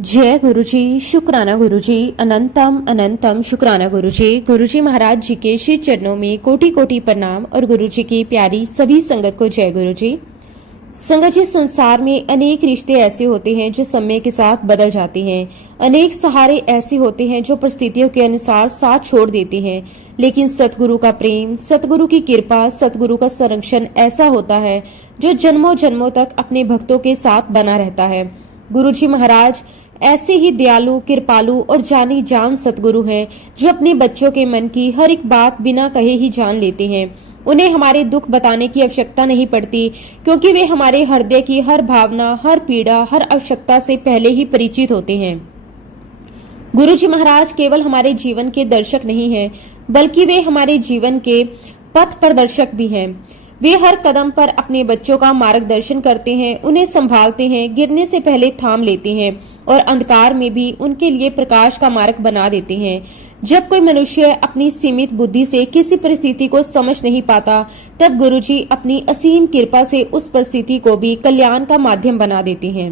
जय गुरुजी, शुक्राना गुरुजी, अनंतम अनंतम शुक्राना गुरुजी। गुरुजी महाराज जी के श्री चरणों में कोटि कोटि प्रणाम और गुरुजी की प्यारी सभी संगत को जय गुरुजी। संगत जी, संसार में अनेक रिश्ते ऐसे होते हैं जो समय के साथ बदल जाते हैं। अनेक सहारे ऐसे होते हैं जो परिस्थितियों के अनुसार साथ छोड़ देते हैं, लेकिन सतगुरु का प्रेम, सतगुरु की कृपा, सतगुरु का संरक्षण ऐसा होता है जो जन्मों जन्मों तक अपने भक्तों के साथ बना रहता है। गुरुजी महाराज ऐसे ही दयालु, कृपालु और जानी जान सतगुरु हैं जो अपने बच्चों के मन की हर एक बात बिना कहे ही जान लेते हैं। उन्हें हमारे दुख बताने की आवश्यकता नहीं पड़ती, क्योंकि वे हमारे हृदय की हर भावना, हर पीड़ा, हर आवश्यकता से पहले ही परिचित होते हैं। गुरुजी महाराज केवल हमारे जीवन के दर्शक नहीं हैं, बल्कि वे हमारे जीवन के पथ प्रदर्शक भी हैं। वे हर कदम पर अपने बच्चों का मार्गदर्शन करते हैं, उन्हें संभालते हैं, गिरने से पहले थाम लेते हैं और अंधकार में भी उनके लिए प्रकाश का मार्ग बना देते हैं। जब कोई मनुष्य अपनी सीमित बुद्धि से किसी परिस्थिति को समझ नहीं पाता, तब गुरुजी अपनी असीम कृपा से उस परिस्थिति को भी कल्याण का माध्यम बना देते हैं।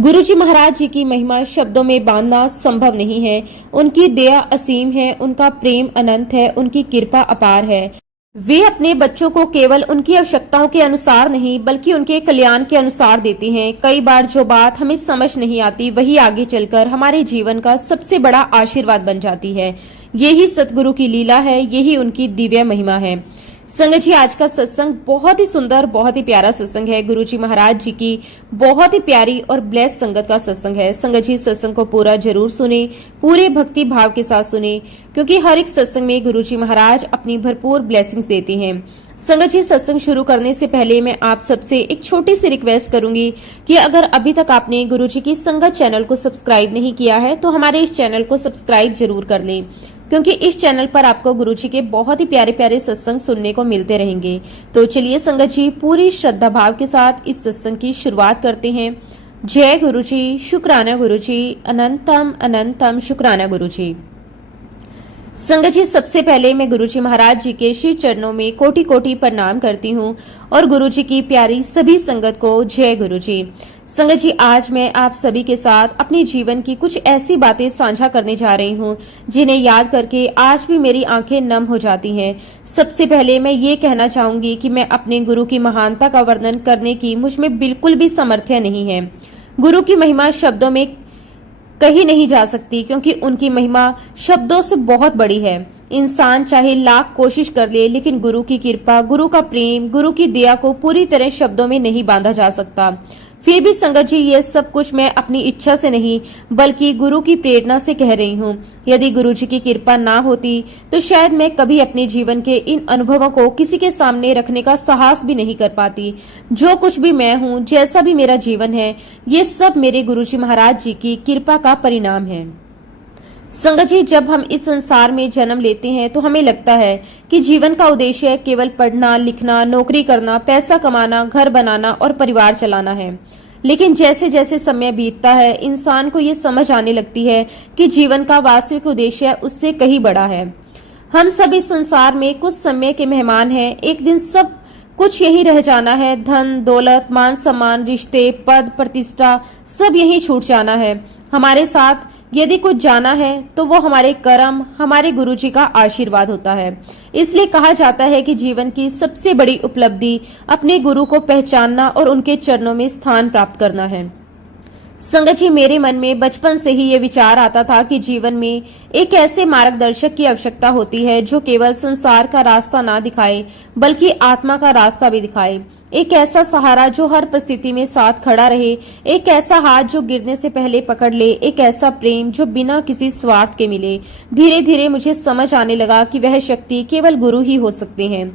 गुरुजी महाराज जी की महिमा शब्दों में बांधना संभव नहीं है। उनकी दया असीम है, उनका प्रेम अनंत है, उनकी कृपा अपार है। वे अपने बच्चों को केवल उनकी आवश्यकताओं के अनुसार नहीं, बल्कि उनके कल्याण के अनुसार देते हैं। कई बार जो बात हमें समझ नहीं आती, वही आगे चलकर हमारे जीवन का सबसे बड़ा आशीर्वाद बन जाती है। यही सतगुरु की लीला है, यही उनकी दिव्य महिमा है। संगत जी, आज का सत्संग बहुत ही सुंदर, बहुत ही प्यारा सत्संग है। गुरुजी महाराज जी की बहुत ही प्यारी और ब्लेस संगत का सत्संग है। संगत जी, सत्संग को पूरा जरूर सुने, पूरे भक्ति भाव के साथ सुने, क्योंकि हर एक सत्संग में गुरुजी महाराज अपनी भरपूर ब्लेसिंग्स देते हैं। संगत जी, सत्संग शुरू करने से पहले मैं आप सबसे एक छोटी सी रिक्वेस्ट करूंगी कि अगर अभी तक आपने गुरुजी की संगत चैनल को सब्सक्राइब नहीं किया है, तो हमारे इस चैनल को सब्सक्राइब जरूर कर लें, क्योंकि इस चैनल पर आपको गुरुजी के बहुत ही प्यारे प्यारे सत्संग सुनने को मिलते रहेंगे। तो चलिए संगत जी, पूरी श्रद्धा भाव के साथ इस सत्संग की शुरुआत करते हैं। जय गुरुजी, शुक्राना गुरुजी, अनंतम अनंतम शुक्राना गुरुजी। संगत जी, सबसे पहले मैं गुरुजी महाराज जी के श्री चरणों में कोटि कोटि प्रणाम करती हूँ और गुरुजी की प्यारी सभी संगत को जय गुरुजी। संगत जी, आज मैं आप सभी के साथ अपने जीवन की कुछ ऐसी बातें साझा करने जा रही हूँ जिन्हें याद करके आज भी मेरी आंखें नम हो जाती हैं। सबसे पहले मैं ये कहना चाहूंगी कि मैं अपने गुरु की महानता का वर्णन करने की मुझ में बिल्कुल भी सामर्थ्य नहीं है। गुरु की महिमा शब्दों में कही नहीं जा सकती, क्योंकि उनकी महिमा शब्दों से बहुत बड़ी है। इंसान चाहे लाख कोशिश कर ले, लेकिन गुरु की कृपा, गुरु का प्रेम, गुरु की दया को पूरी तरह शब्दों में नहीं बांधा जा सकता। फिर भी संगत जी, ये सब कुछ मैं अपनी इच्छा से नहीं, बल्कि गुरु की प्रेरणा से कह रही हूँ। यदि गुरु जी की कृपा ना होती तो शायद मैं कभी अपने जीवन के इन अनुभवों को किसी के सामने रखने का साहस भी नहीं कर पाती। जो कुछ भी मैं हूँ, जैसा भी मेरा जीवन है, ये सब मेरे गुरु जी महाराज जी की कृपा का परिणाम है। संगत जी, जब हम इस संसार में जन्म लेते हैं तो हमें लगता है कि जीवन का उद्देश्य केवल पढ़ना, लिखना, नौकरी करना, पैसा कमाना, घर बनाना और परिवार चलाना है। लेकिन जैसे जैसे समय बीतता है, इंसान को ये समझ आने लगती है कि जीवन का वास्तविक उद्देश्य उससे कहीं बड़ा है। हम सब इस संसार में कुछ समय के मेहमान हैं। एक दिन सब कुछ यही रह जाना है। धन दौलत, मान सम्मान, रिश्ते, पद प्रतिष्ठा, सब यही छूट जाना है। हमारे साथ यदि कुछ जाना है तो वो हमारे कर्म, हमारे गुरुजी का आशीर्वाद होता है। इसलिए कहा जाता है कि जीवन की सबसे बड़ी उपलब्धि अपने गुरु को पहचानना और उनके चरणों में स्थान प्राप्त करना है। संगत जी, मेरे मन में बचपन से ही ये विचार आता था कि जीवन में एक ऐसे मार्गदर्शक की आवश्यकता होती है जो केवल संसार का रास्ता ना दिखाए, बल्कि आत्मा का रास्ता भी दिखाए। एक ऐसा सहारा जो हर परिस्थिति में साथ खड़ा रहे, एक ऐसा हाथ जो गिरने से पहले पकड़ ले, एक ऐसा प्रेम जो बिना किसी स्वार्थ के मिले। धीरे धीरे मुझे समझ आने लगा कि वह शक्ति केवल गुरु ही हो सकते हैं।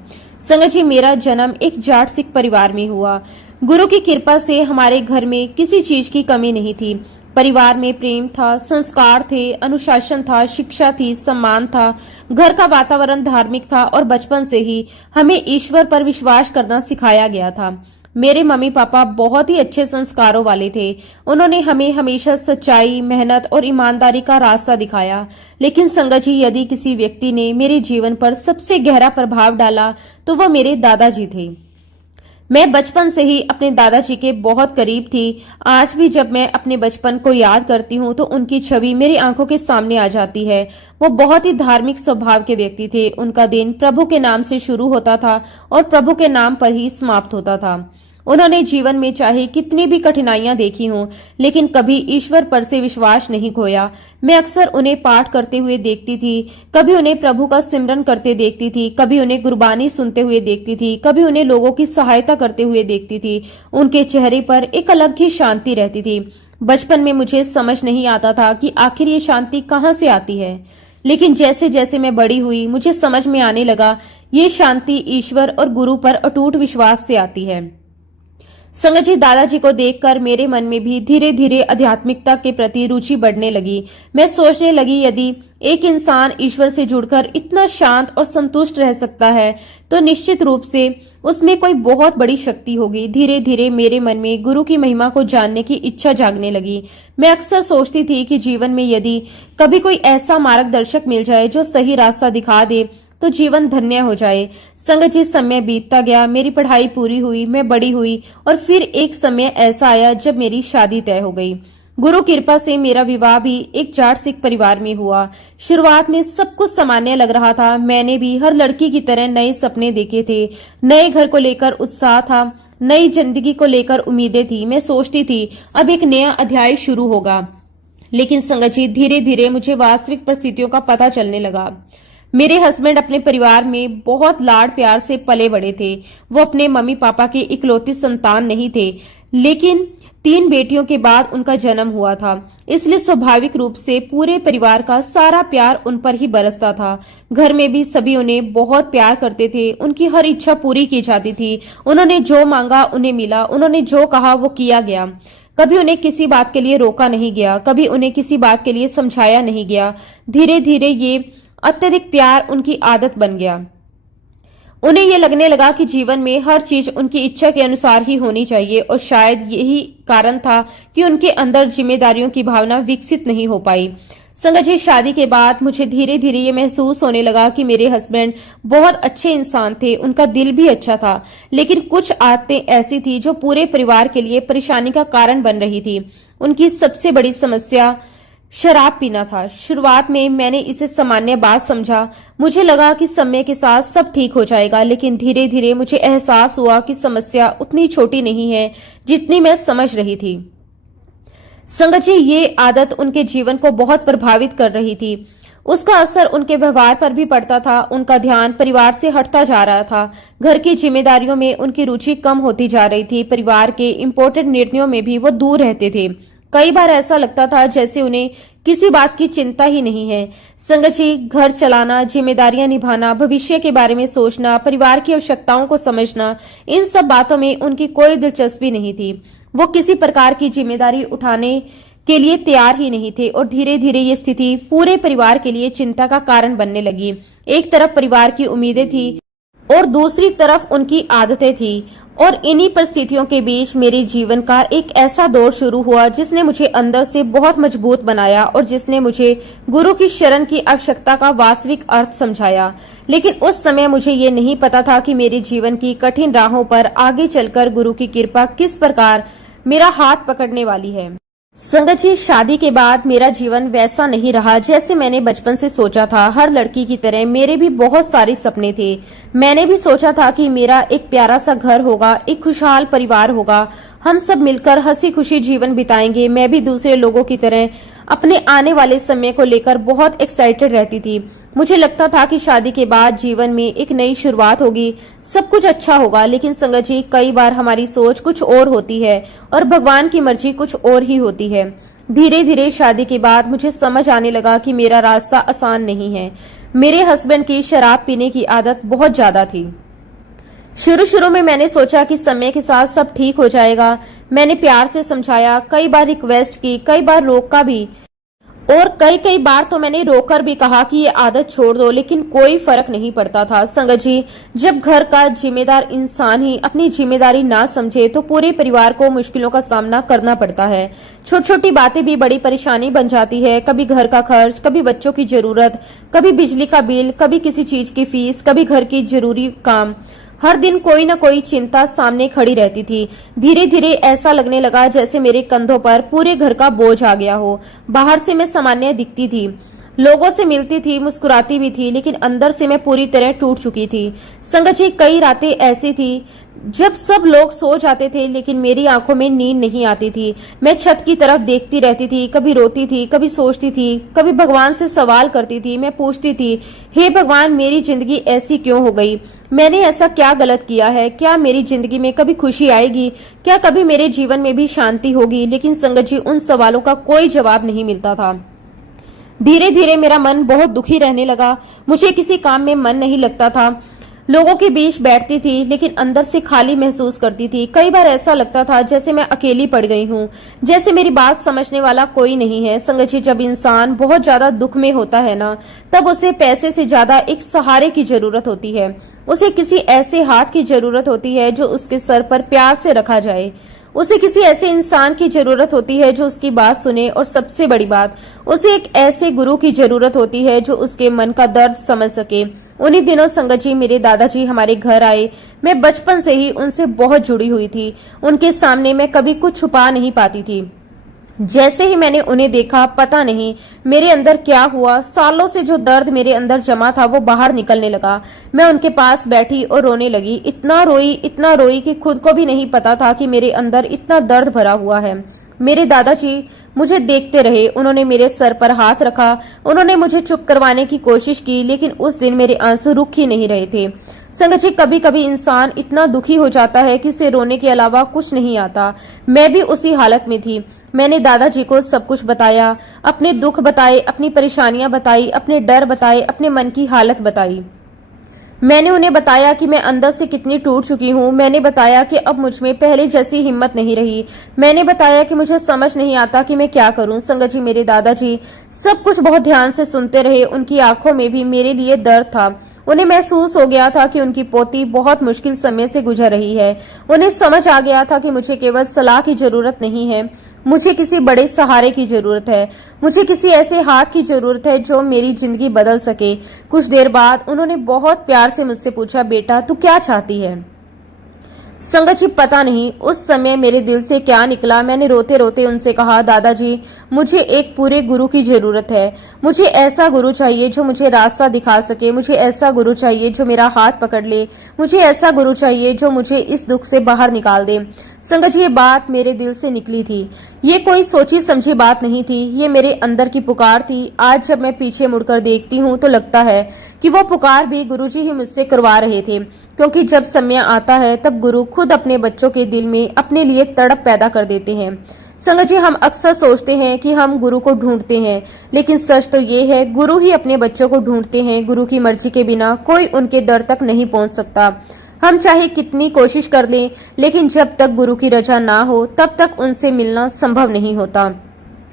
संगत जी, मेरा जन्म एक जाट सिख परिवार में हुआ। गुरु की कृपा से हमारे घर में किसी चीज की कमी नहीं थी। परिवार में प्रेम था, संस्कार थे, अनुशासन था, शिक्षा थी, सम्मान था। घर का वातावरण धार्मिक था और बचपन से ही हमें ईश्वर पर विश्वास करना सिखाया गया था। मेरे मम्मी पापा बहुत ही अच्छे संस्कारों वाले थे। उन्होंने हमें हमेशा सच्चाई, मेहनत और ईमानदारी का रास्ता दिखाया। लेकिन संगत जी, यदि किसी व्यक्ति ने मेरे जीवन पर सबसे गहरा प्रभाव डाला तो वह मेरे दादाजी थे। मैं बचपन से ही अपने दादाजी के बहुत करीब थी। आज भी जब मैं अपने बचपन को याद करती हूँ तो उनकी छवि मेरी आंखों के सामने आ जाती है। वो बहुत ही धार्मिक स्वभाव के व्यक्ति थे। उनका दिन प्रभु के नाम से शुरू होता था और प्रभु के नाम पर ही समाप्त होता था। उन्होंने जीवन में चाहे कितनी भी कठिनाइयां देखी हों, लेकिन कभी ईश्वर पर से विश्वास नहीं खोया। मैं अक्सर उन्हें पाठ करते हुए देखती थी, कभी उन्हें प्रभु का सिमरन करते देखती थी, कभी उन्हें गुरबानी सुनते हुए देखती थी, कभी उन्हें लोगों की सहायता करते हुए देखती थी। उनके चेहरे पर एक अलग ही शांति रहती थी। बचपन में मुझे समझ नहीं आता था कि आखिर ये शांति कहाँ से आती है, लेकिन जैसे जैसे मैं बड़ी हुई मुझे समझ में आने लगा ये शांति ईश्वर और गुरु पर अटूट विश्वास से आती है। संगत जी, दादाजी को देखकर मेरे मन में भी धीरे धीरे आध्यात्मिकता के प्रति रुचि बढ़ने लगी। मैं सोचने लगी, यदि एक इंसान ईश्वर से जुड़कर इतना शांत और संतुष्ट रह सकता है तो निश्चित रूप से उसमें कोई बहुत बड़ी शक्ति होगी। धीरे धीरे मेरे मन में गुरु की महिमा को जानने की इच्छा जागने लगी। मैं अक्सर सोचती थी कि जीवन में यदि कभी कोई ऐसा मार्गदर्शक मिल जाए जो सही रास्ता दिखा दे तो जीवन धन्य हो जाए। संगत जी, समय बीतता गया, मेरी पढ़ाई पूरी हुई, मैं बड़ी हुई और फिर एक समय ऐसा आया जब मेरी शादी तय हो गई। गुरु कृपा से मेरा विवाह भी एक जाट सिख परिवार में हुआ। शुरुआत में सब कुछ सामान्य लग रहा था। मैंने भी हर लड़की की तरह नए सपने देखे थे, नए घर को लेकर उत्साह था, नई जिंदगी को लेकर उम्मीदें थी। मैं सोचती थी अब एक नया अध्याय शुरू होगा। लेकिन संगत जी, धीरे धीरे मुझे वास्तविक परिस्थितियों का पता चलने लगा। मेरे हस्बैंड अपने परिवार में बहुत लाड़ प्यार से पले बड़े थे। वो अपने मम्मी पापा के इकलौती संतान नहीं थे, लेकिन 3 बेटियों के बाद उनका जन्म हुआ था, इसलिए स्वाभाविक रूप से पूरे परिवार का सारा प्यार उन पर ही बरसता था। घर में भी सभी उन्हें बहुत प्यार करते थे। उनकी हर इच्छा पूरी की जाती थी। उन्होंने जो मांगा उन्हें मिला, उन्होंने जो कहा वो किया गया। कभी उन्हें किसी बात के लिए रोका नहीं गया, कभी उन्हें किसी बात के लिए समझाया नहीं गया। धीरे धीरे ये अत्यधिक प्यार उनकी आदत बन गया। उन्हें यह लगने लगा कि जीवन में हर चीज उनकी इच्छा के अनुसार ही होनी चाहिए और शायद यही कारण था कि उनके अंदर जिम्मेदारियों की भावना विकसित नहीं हो पाई। संगत जी, शादी के बाद मुझे धीरे धीरे ये महसूस होने लगा कि मेरे हस्बैंड बहुत अच्छे इंसान थे, उनका दिल भी अच्छा था, लेकिन कुछ आदतें ऐसी थी जो पूरे परिवार के लिए परेशानी का कारण बन रही थी। उनकी सबसे बड़ी समस्या शराब पीना था। शुरुआत में मैंने इसे सामान्य बात समझा। मुझे लगा कि समय के साथ सब ठीक हो जाएगा, लेकिन धीरे धीरे मुझे एहसास हुआ कि समस्या उतनी छोटी नहीं है जितनी मैं समझ रही थी। संगत जी, ये आदत उनके जीवन को बहुत प्रभावित कर रही थी। उसका असर उनके व्यवहार पर भी पड़ता था। उनका ध्यान परिवार से हटता जा रहा था। घर की जिम्मेदारियों में उनकी रुचि कम होती जा रही थी। परिवार के इम्पोर्टेंट निर्णयों में भी वो दूर रहते थे। कई बार ऐसा लगता था जैसे उन्हें किसी बात की चिंता ही नहीं है। संगत जी, घर चलाना, जिम्मेदारियां निभाना, भविष्य के बारे में सोचना, परिवार की आवश्यकताओं को समझना, इन सब बातों में उनकी कोई दिलचस्पी नहीं थी। वो किसी प्रकार की जिम्मेदारी उठाने के लिए तैयार ही नहीं थे और धीरे धीरे ये स्थिति पूरे परिवार के लिए चिंता का कारण बनने लगी। एक तरफ परिवार की उम्मीदें थी और दूसरी तरफ उनकी आदतें थी, और इन्हीं परिस्थितियों के बीच मेरे जीवन का एक ऐसा दौर शुरू हुआ जिसने मुझे अंदर से बहुत मजबूत बनाया और जिसने मुझे गुरु की शरण की आवश्यकता का वास्तविक अर्थ समझाया। लेकिन उस समय मुझे ये नहीं पता था कि मेरे जीवन की कठिन राहों पर आगे चलकर गुरु की कृपा किस प्रकार मेरा हाथ पकड़ने वाली है। संगत जी, शादी के बाद मेरा जीवन वैसा नहीं रहा जैसे मैंने बचपन से सोचा था। हर लड़की की तरह मेरे भी बहुत सारे सपने थे। मैंने भी सोचा था कि मेरा एक प्यारा सा घर होगा, एक खुशहाल परिवार होगा, हम सब मिलकर हंसी खुशी जीवन बिताएंगे। मैं भी दूसरे लोगों की तरह अपने आने वाले समय को लेकर बहुत एक्साइटेड रहती थी। मुझे लगता था कि शादी के बाद जीवन में एक नई शुरुआत होगी, सब कुछ अच्छा होगा। लेकिन संगत जी, कई बार हमारी सोच कुछ और होती है और भगवान की मर्जी कुछ और ही होती है। धीरे धीरे शादी के बाद मुझे समझ आने लगा कि मेरा रास्ता आसान नहीं है। मेरे हस्बैंड की शराब पीने की आदत बहुत ज्यादा थी। शुरू शुरू में मैंने सोचा कि समय के साथ सब ठीक हो जाएगा। मैंने प्यार से समझाया, कई बार रिक्वेस्ट की, कई बार रोका भी, और कई बार तो मैंने रोकर भी कहा कि ये आदत छोड़ दो, लेकिन कोई फर्क नहीं पड़ता था। संगत जी, जब घर का जिम्मेदार इंसान ही अपनी जिम्मेदारी ना समझे तो पूरे परिवार को मुश्किलों का सामना करना पड़ता है। छोटी छोटी बातें भी बड़ी परेशानी बन जाती है। कभी घर का खर्च, कभी बच्चों की जरूरत, कभी बिजली का बिल, कभी किसी चीज की फीस, कभी घर की जरूरी काम। हर दिन कोई ना कोई चिंता सामने खड़ी रहती थी। धीरे धीरे ऐसा लगने लगा जैसे मेरे कंधों पर पूरे घर का बोझ आ गया हो। बाहर से मैं सामान्य दिखती थी, लोगों से मिलती थी, मुस्कुराती भी थी, लेकिन अंदर से मैं पूरी तरह टूट चुकी थी। संगत जी, कई रातें ऐसी थी जब सब लोग सो जाते थे, लेकिन मेरी आंखों में नींद नहीं आती थी। मैं छत की तरफ देखती रहती थी, कभी रोती थी, कभी सोचती थी, कभी भगवान से सवाल करती थी। मैं पूछती थी, हे भगवान, मेरी जिंदगी ऐसी क्यों हो गई? मैंने ऐसा क्या गलत किया है? क्या मेरी जिंदगी में कभी खुशी आएगी? क्या कभी मेरे जीवन में भी शांति होगी? लेकिन संगत जी, उन सवालों का कोई जवाब नहीं मिलता था। धीरे धीरे मेरा मन बहुत दुखी रहने लगा। मुझे किसी काम में मन नहीं लगता था। लोगों के बीच बैठती थी, लेकिन अंदर से खाली महसूस करती थी। कई बार ऐसा लगता था जैसे मैं अकेली पड़ गई हूँ, जैसे मेरी बात समझने वाला कोई नहीं है। संगत जी, जब इंसान बहुत ज्यादा दुख में होता है ना, तब उसे पैसे से ज्यादा एक सहारे की जरूरत होती है। उसे किसी ऐसे हाथ की जरूरत होती है जो उसके सर पर प्यार से रखा जाए। उसे किसी ऐसे इंसान की जरूरत होती है जो उसकी बात सुने, और सबसे बड़ी बात, उसे एक ऐसे गुरु की जरूरत होती है जो उसके मन का दर्द समझ सके। उन्हीं दिनों संगत जी, मेरे दादाजी हमारे घर आए। मैं बचपन से ही उनसे बहुत जुड़ी हुई थी। उनके सामने मैं कभी कुछ छुपा नहीं पाती थी। जैसे ही मैंने उन्हें देखा, पता नहीं मेरे अंदर क्या हुआ, सालों से जो दर्द मेरे अंदर जमा था वो बाहर निकलने लगा। मैं उनके पास बैठी और रोने लगी। इतना रोई कि खुद को भी नहीं पता था कि मेरे अंदर इतना दर्द भरा हुआ है। मेरे दादाजी मुझे देखते रहे। उन्होंने मेरे सर पर हाथ रखा। उन्होंने मुझे चुप करवाने की कोशिश की, लेकिन उस दिन मेरे आंसू रुक ही नहीं रहे थे। संगत जी, कभी कभी इंसान इतना दुखी हो जाता है कि उसे रोने के अलावा कुछ नहीं आता। मैं भी उसी हालत में थी। मैंने दादाजी को सब कुछ बताया, अपने दुख बताए, अपनी परेशानियां बताई, अपने डर बताए, अपने मन की हालत बताई। मैंने उन्हें बताया कि मैं अंदर से कितनी टूट चुकी हूँ। मैंने बताया कि अब मुझ में पहले जैसी हिम्मत नहीं रही। मैंने बताया कि मुझे समझ नहीं आता कि मैं क्या करूँ। संगत जी, मेरे दादाजी सब कुछ बहुत ध्यान से सुनते रहे। उनकी आंखों में भी मेरे लिए दर्द था। उन्हें महसूस हो गया था कि उनकी पोती बहुत मुश्किल समय से गुजर रही है। उन्हें समझ आ गया था कि मुझे केवल सलाह की जरूरत नहीं है, मुझे किसी बड़े सहारे की जरूरत है। मुझे किसी ऐसे हाथ की जरूरत है जो मेरी जिंदगी बदल सके। कुछ देर बाद उन्होंने बहुत प्यार से मुझसे पूछा, बेटा, तू क्या चाहती है? संगत जी, पता नहीं उस समय मेरे दिल से क्या निकला। मैंने रोते रोते उनसे कहा, दादाजी, मुझे एक पूरे गुरु की जरूरत है। मुझे ऐसा गुरु चाहिए जो मुझे रास्ता दिखा सके। मुझे ऐसा गुरु चाहिए जो मेरा हाथ पकड़ ले। मुझे ऐसा गुरु चाहिए जो मुझे इस दुख से बाहर निकाल दे। संगत जी, ये बात मेरे दिल से निकली थी। ये कोई सोची समझी बात नहीं थी, ये मेरे अंदर की पुकार थी। आज जब मैं पीछे मुड़कर देखती हूँ तो लगता है कि वो पुकार भी गुरुजी ही मुझसे करवा रहे थे, क्योंकि जब समय आता है तब गुरु खुद अपने बच्चों के दिल में अपने लिए तड़प पैदा कर देते हैं। संगत जी, हम अक्सर सोचते हैं कि हम गुरु को ढूंढते हैं, लेकिन सच तो ये है, गुरु ही अपने बच्चों को ढूंढते हैं। गुरु की मर्जी के बिना कोई उनके दर तक नहीं पहुंच सकता। हम चाहे कितनी कोशिश कर लें, लेकिन जब तक गुरु की रजा ना हो तब तक उनसे मिलना संभव नहीं होता।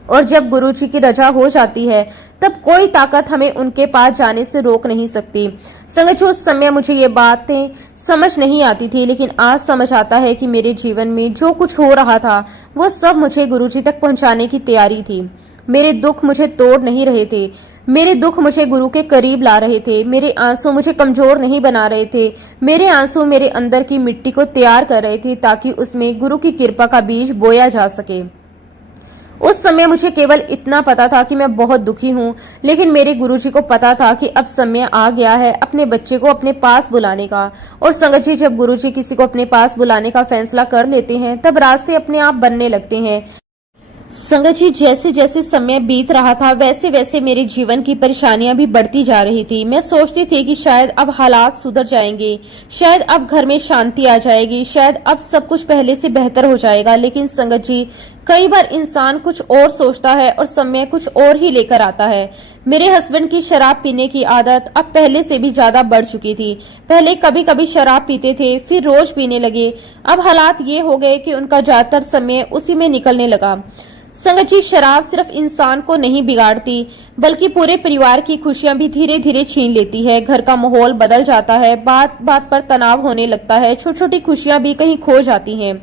और जब गुरु जी की रजा हो जाती है तब कोई ताकत हमें उनके पास जाने से रोक नहीं सकती। संगत जी, उस समय मुझे ये बातें समझ नहीं आती थी, लेकिन आज समझ आता है कि मेरे जीवन में जो कुछ हो रहा था वो सब मुझे गुरु जी तक पहुंचाने की तैयारी थी। मेरे दुख मुझे तोड़ नहीं रहे थे, मेरे दुख मुझे गुरु के करीब ला रहे थे। मेरे आंसू मुझे कमजोर नहीं बना रहे थे, मेरे आंसू मेरे अंदर की मिट्टी को तैयार कर रहे थे ताकि उसमें गुरु की कृपा का बीज बोया जा सके। उस समय मुझे केवल इतना पता था कि मैं बहुत दुखी हूँ, लेकिन मेरे गुरुजी को पता था कि अब समय आ गया है अपने बच्चे को अपने पास बुलाने का। और संगत जी, जब गुरुजी किसी को अपने पास बुलाने का फैसला कर लेते हैं तब रास्ते अपने आप बनने लगते हैं। संगत जी, जैसे जैसे समय बीत रहा था वैसे वैसे मेरे जीवन की परेशानियां भी बढ़ती जा रही थी। मैं सोचती थी कि शायद अब हालात सुधर जाएंगे, शायद अब घर में शांति आ जाएगी, शायद अब सब कुछ पहले से बेहतर हो जाएगा। लेकिन संगत जी, कई बार इंसान कुछ और सोचता है और समय कुछ और ही लेकर आता है। मेरे हस्बैंड की शराब पीने की आदत अब पहले से भी ज्यादा बढ़ चुकी थी। पहले कभी कभी शराब पीते थे, फिर रोज पीने लगे। अब हालात ये हो गए कि उनका ज्यादातर समय उसी में निकलने लगा। संगत जी, शराब सिर्फ इंसान को नहीं बिगाड़ती, बल्कि पूरे परिवार की खुशियां भी धीरे धीरे छीन लेती है। घर का माहौल बदल जाता है, बात बात पर तनाव होने लगता है, छोटी छोटी खुशियां भी कहीं खो जाती हैं।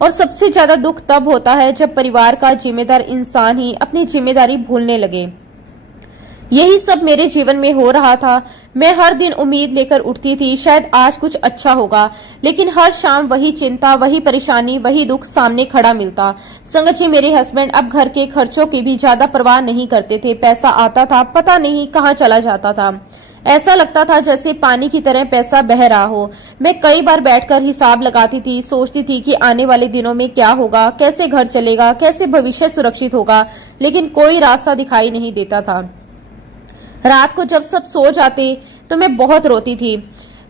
और सबसे ज्यादा दुख तब होता है जब परिवार का जिम्मेदार इंसान ही अपनी जिम्मेदारी भूलने लगे। यही सब मेरे जीवन में हो रहा था। मैं हर दिन उम्मीद लेकर उठती थी, शायद आज कुछ अच्छा होगा, लेकिन हर शाम वही चिंता, वही परेशानी, वही दुख सामने खड़ा मिलता। संगत जी, मेरे हस्बैंड अब घर के खर्चों की भी ज्यादा परवाह नहीं करते थे। पैसा आता था, पता नहीं कहाँ चला जाता था। ऐसा लगता था जैसे पानी की तरह पैसा बह रहा हो। मैं कई बार बैठकर हिसाब लगाती थी, सोचती थी कि आने वाले दिनों में क्या होगा, कैसे घर चलेगा, कैसे भविष्य सुरक्षित होगा, लेकिन कोई रास्ता दिखाई नहीं देता था। रात को जब सब सो जाते तो मैं बहुत रोती थी,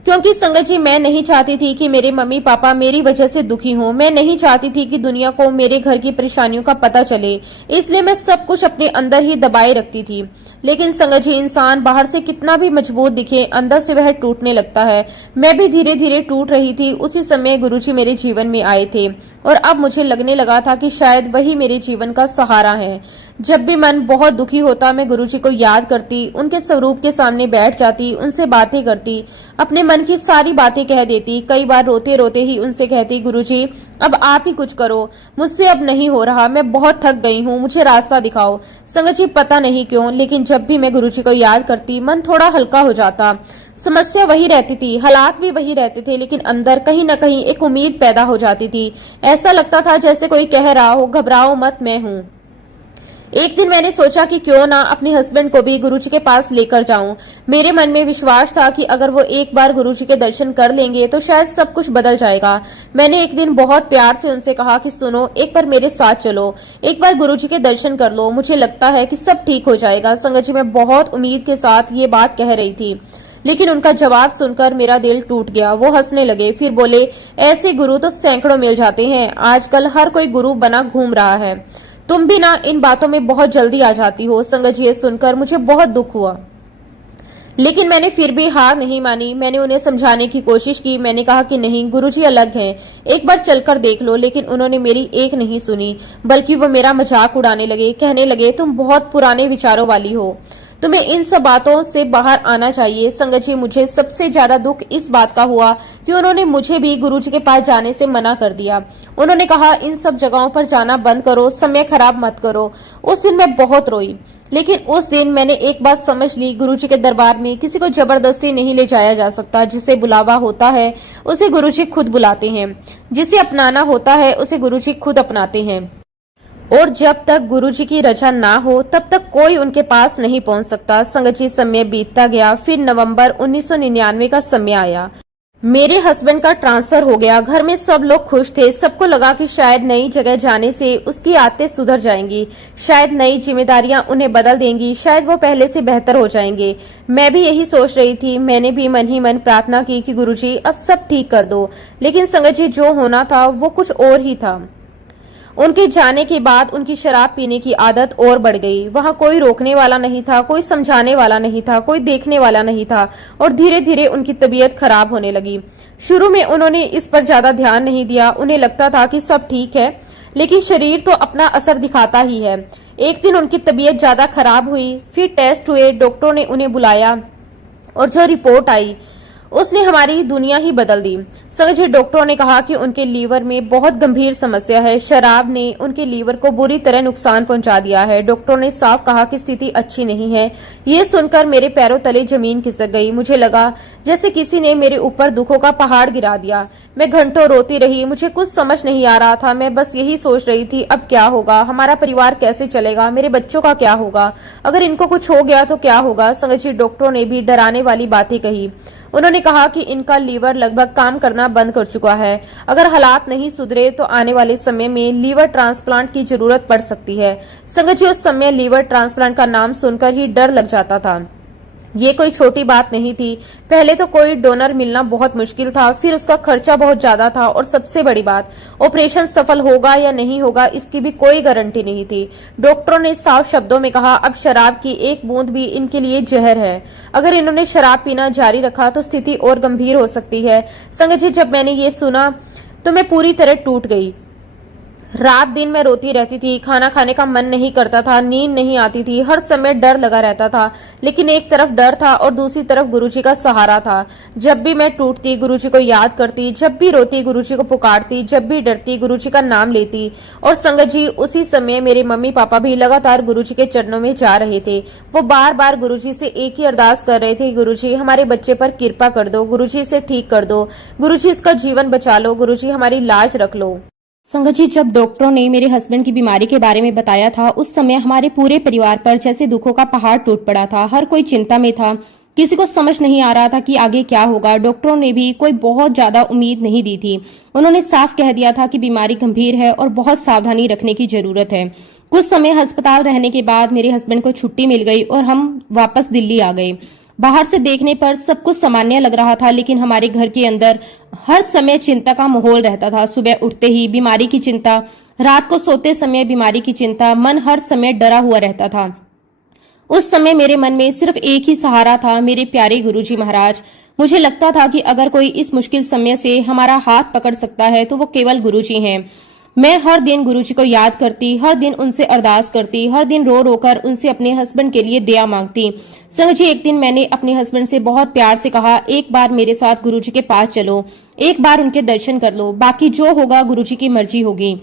क्योंकि संगत जी, मैं नहीं चाहती थी कि मेरे मम्मी पापा मेरी वजह से दुखी हों। मैं नहीं चाहती थी कि दुनिया को मेरे घर की परेशानियों का पता चले, इसलिए मैं सब कुछ अपने अंदर ही दबाए रखती थी। लेकिन संगत जी, इंसान बाहर से कितना भी मजबूत दिखे, अंदर से वह टूटने लगता है। मैं भी धीरे धीरे टूट रही थी। उसी समय गुरुजी मेरे जीवन में आए थे और अब मुझे लगने लगा था कि शायद वही मेरे जीवन का सहारा है। जब भी मन बहुत दुखी होता, मैं गुरुजी को याद करती, उनके स्वरूप के सामने बैठ जाती, उनसे बातें करती, अपने मन की सारी बातें कह देती। कई बार रोते रोते ही उनसे कहती, गुरुजी अब आप ही कुछ करो, मुझसे अब नहीं हो रहा, मैं बहुत थक गई हूँ, मुझे रास्ता दिखाओ। संगत जी, पता नहीं क्यों, लेकिन जब भी मैं गुरुजी को याद करती, मन थोड़ा हल्का हो जाता। समस्या वही रहती थी, हालात भी वही रहते थे, लेकिन अंदर कहीं न कहीं एक उम्मीद पैदा हो जाती थी। ऐसा लगता था जैसे कोई कह रहा हो, घबराओ मत, मैं हूँ। एक दिन मैंने सोचा कि क्यों ना अपने हस्बैंड को भी गुरुजी के पास लेकर जाऊं। मेरे मन में विश्वास था कि अगर वो एक बार गुरुजी के दर्शन कर लेंगे तो शायद सब कुछ बदल जाएगा। मैंने एक दिन बहुत प्यार से उनसे कहा कि सुनो, एक बार मेरे साथ चलो, एक बार गुरुजी के दर्शन कर लो, मुझे लगता है कि सब ठीक हो जाएगा। संगत जी, मैं बहुत उम्मीद के साथ ये बात कह रही थी, लेकिन उनका जवाब सुनकर मेरा दिल टूट गया। वो हंसने लगे, फिर बोले, ऐसे गुरु तो सैकड़ों मिल जाते हैं, आजकल हर कोई गुरु बना घूम रहा है, तुम भी ना इन बातों में बहुत जल्दी आ जाती हो। संगत जी, ये सुनकर मुझे बहुत दुख हुआ, लेकिन मैंने फिर भी हार नहीं मानी। मैंने उन्हें समझाने की कोशिश की। मैंने कहा कि नहीं, गुरुजी अलग हैं, एक बार चलकर देख लो। लेकिन उन्होंने मेरी एक नहीं सुनी, बल्कि वो मेरा मजाक उड़ाने लगे, कहने लगे, तुम बहुत पुराने विचारों वाली हो, तुम्हें इन सब बातों से बाहर आना चाहिए। संगत जी, मुझे सबसे ज्यादा दुख इस बात का हुआ कि उन्होंने मुझे भी गुरुजी के पास जाने से मना कर दिया। उन्होंने कहा, इन सब जगहों पर जाना बंद करो, समय खराब मत करो। उस दिन मैं बहुत रोई, लेकिन उस दिन मैंने एक बात समझ ली, गुरुजी के दरबार में किसी को जबरदस्ती नहीं ले जाया जा सकता। जिसे बुलावा होता है उसे गुरुजी खुद बुलाते हैं, जिसे अपनाना होता है उसे गुरुजी खुद अपनाते हैं, और जब तक गुरुजी की रजा ना हो तब तक कोई उनके पास नहीं पहुंच सकता। संगत जी, समय बीतता गया। फिर नवंबर 1999 का समय आया। मेरे हस्बैंड का ट्रांसफर हो गया। घर में सब लोग खुश थे। सबको लगा कि शायद नई जगह जाने से उसकी आदतें सुधर जाएंगी, शायद नई जिम्मेदारियां उन्हें बदल देंगी, शायद वो पहले से बेहतर हो जाएंगे। मैं भी यही सोच रही थी। मैंने भी मन ही मन प्रार्थना की कि गुरुजी अब सब ठीक कर दो। लेकिन संगत जी, जो होना था वो कुछ और ही था। उनके जाने के बाद उनकी शराब पीने की आदत और बढ़ गई। वहां कोई रोकने वाला नहीं था, कोई समझाने वाला नहीं था, कोई देखने वाला नहीं था, और धीरे धीरे उनकी तबीयत खराब होने लगी। शुरू में उन्होंने इस पर ज्यादा ध्यान नहीं दिया। उन्हें लगता था कि सब ठीक है, लेकिन शरीर तो अपना असर दिखाता ही है। एक दिन उनकी तबीयत ज्यादा खराब हुई। फिर टेस्ट हुए, डॉक्टरों ने उन्हें बुलाया, और जो रिपोर्ट आई उसने हमारी दुनिया ही बदल दी। संगत जी, डॉक्टरों ने कहा कि उनके लीवर में बहुत गंभीर समस्या है। शराब ने उनके लीवर को बुरी तरह नुकसान पहुंचा दिया है। डॉक्टरों ने साफ कहा कि स्थिति अच्छी नहीं है। ये सुनकर मेरे पैरों तले जमीन खिसक गई। मुझे लगा जैसे किसी ने मेरे ऊपर दुखों का पहाड़ गिरा दिया। मैं घंटों रोती रही। मुझे कुछ समझ नहीं आ रहा था। मैं बस यही सोच रही थी, अब क्या होगा, हमारा परिवार कैसे चलेगा, मेरे बच्चों का क्या होगा, अगर इनको कुछ हो गया तो क्या होगा। संगत जी, डॉक्टरों ने भी डराने वाली बातें कही। उन्होंने कहा कि इनका लीवर लगभग काम करना बंद कर चुका है। अगर हालात नहीं सुधरे तो आने वाले समय में लीवर ट्रांसप्लांट की जरूरत पड़ सकती है। संगत जी, उस समय लीवर ट्रांसप्लांट का नाम सुनकर ही डर लग जाता था। ये कोई छोटी बात नहीं थी। पहले तो कोई डोनर मिलना बहुत मुश्किल था, फिर उसका खर्चा बहुत ज्यादा था, और सबसे बड़ी बात, ऑपरेशन सफल होगा या नहीं होगा इसकी भी कोई गारंटी नहीं थी। डॉक्टरों ने साफ शब्दों में कहा, अब शराब की एक बूंद भी इनके लिए जहर है। अगर इन्होंने शराब पीना जारी रखा तो स्थिति और गंभीर हो सकती है। संगत जी, जब मैंने ये सुना तो मैं पूरी तरह टूट गई। रात दिन मैं रोती रहती थी, खाना खाने का मन नहीं करता था, नींद नहीं आती थी, हर समय डर लगा रहता था। लेकिन एक तरफ डर था और दूसरी तरफ गुरुजी का सहारा था। जब भी मैं टूटती गुरुजी को याद करती, जब भी रोती गुरुजी को पुकारती, जब भी डरती गुरुजी का नाम लेती। और संगत जी, उसी समय मेरे मम्मी पापा भी लगातार गुरुजी के चरणों में जा रहे थे। वो बार बार गुरुजी से एक ही अरदास कर रहे थे, गुरुजी हमारे बच्चे पर कृपा कर दो, गुरुजी इसे ठीक कर दो, गुरुजी इसका जीवन बचा लो, गुरुजी हमारी लाज रख लो। संगत जी, जब डॉक्टरों ने मेरे हस्बैंड की बीमारी के बारे में बताया था, उस समय हमारे पूरे परिवार पर जैसे दुखों का पहाड़ टूट पड़ा था। हर कोई चिंता में था, किसी को समझ नहीं आ रहा था कि आगे क्या होगा। डॉक्टरों ने भी कोई बहुत ज्यादा उम्मीद नहीं दी थी। उन्होंने साफ कह दिया था कि बीमारी गंभीर है और बहुत सावधानी रखने की जरूरत है। कुछ समय अस्पताल रहने के बाद मेरे हस्बैंड को छुट्टी मिल गई और हम वापस दिल्ली आ गए। बाहर से देखने पर सब कुछ सामान्य लग रहा था, लेकिन हमारे घर के अंदर हर समय चिंता का माहौल रहता था। सुबह उठते ही बीमारी की चिंता, रात को सोते समय बीमारी की चिंता, मन हर समय डरा हुआ रहता था। उस समय मेरे मन में सिर्फ एक ही सहारा था, मेरे प्यारे गुरुजी महाराज। मुझे लगता था कि अगर कोई इस मुश्किल समय से हमारा हाथ पकड़ सकता है तो वो केवल गुरुजी हैं। मैं हर दिन गुरुजी को याद करती, हर दिन उनसे अरदास करती, हर दिन रो रो कर उनसे अपने हस्बैंड के लिए दया मांगती। संगत जी, एक दिन मैंने अपने हस्बैंड से बहुत प्यार से कहा, एक बार मेरे साथ गुरुजी के पास चलो, एक बार उनके दर्शन कर लो, बाकी जो होगा गुरुजी की मर्जी होगी।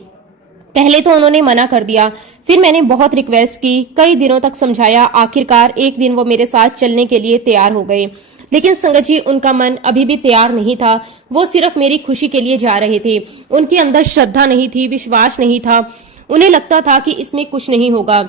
पहले तो उन्होंने मना कर दिया, फिर मैंने बहुत रिक्वेस्ट की, कई दिनों तक समझाया। आखिरकार एक दिन वो मेरे साथ चलने के लिए तैयार हो गए। लेकिन संगत जी, उनका मन अभी भी तैयार नहीं था। वो सिर्फ मेरी खुशी के लिए जा रहे थे। उनके अंदर श्रद्धा नहीं थी, विश्वास नहीं था। उन्हें लगता था कि इसमें कुछ नहीं होगा।